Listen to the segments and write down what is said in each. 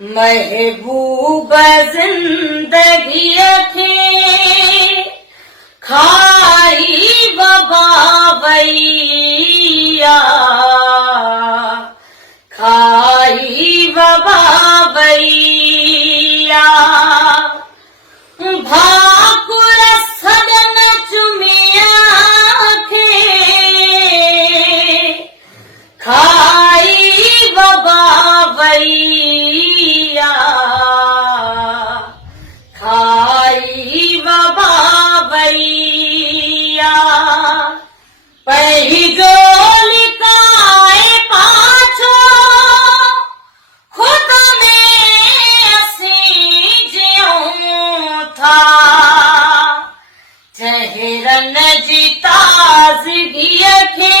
महबूब जिंदगी खे खाई बबावैया खाई बबावैया भाकुर सदन चुमिया खे खाई बबावैया खाई बबावैया पही गोली काए पाछो खुद में असी जियूं था चेहरन जी ताज़गी खे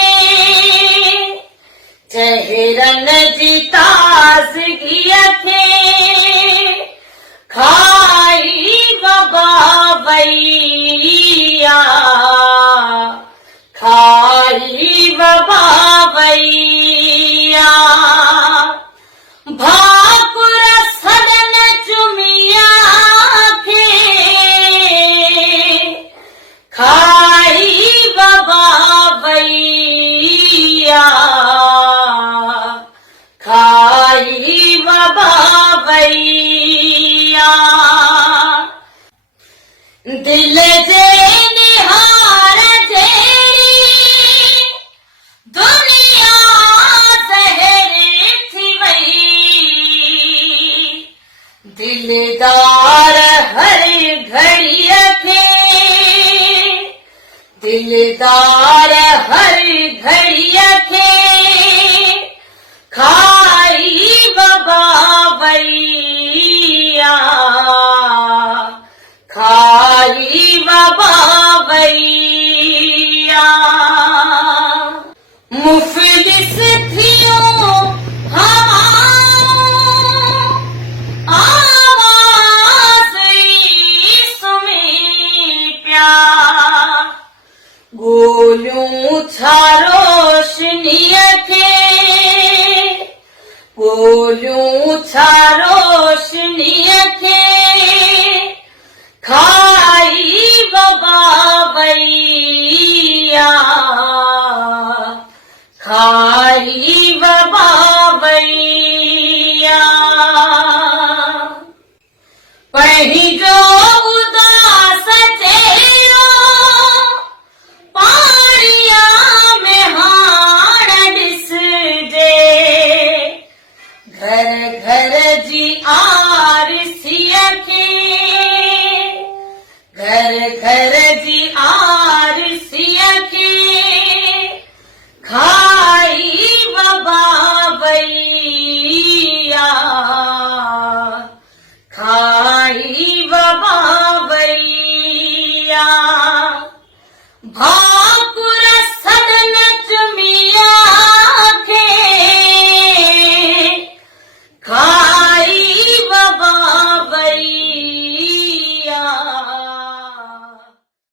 चेहरन जी ताज़गी खे खाई बबावैया खाई बबावैया भाकुर सदन चुमिया खे खाई बबावैया खाई बबावैया दिल जे निहार जेड़ी दुनिया ज़हरी थी वई दिलदार हर घड़ी खे दिलदार हर घड़ी खे खाई बबावैया खाई बबावैया मुफलिस थियो आवाज़ सुमी पिया गोलियूं छा रोशनीअ खे गोलियूं छा रोशनीअ खे खाई बबावैया खाई बबावैया पही जो उदास चेहरो पाणीअ में हाण ॾिसजे घर घर जी आरसीअ खे घर घर जी आरसीअ खे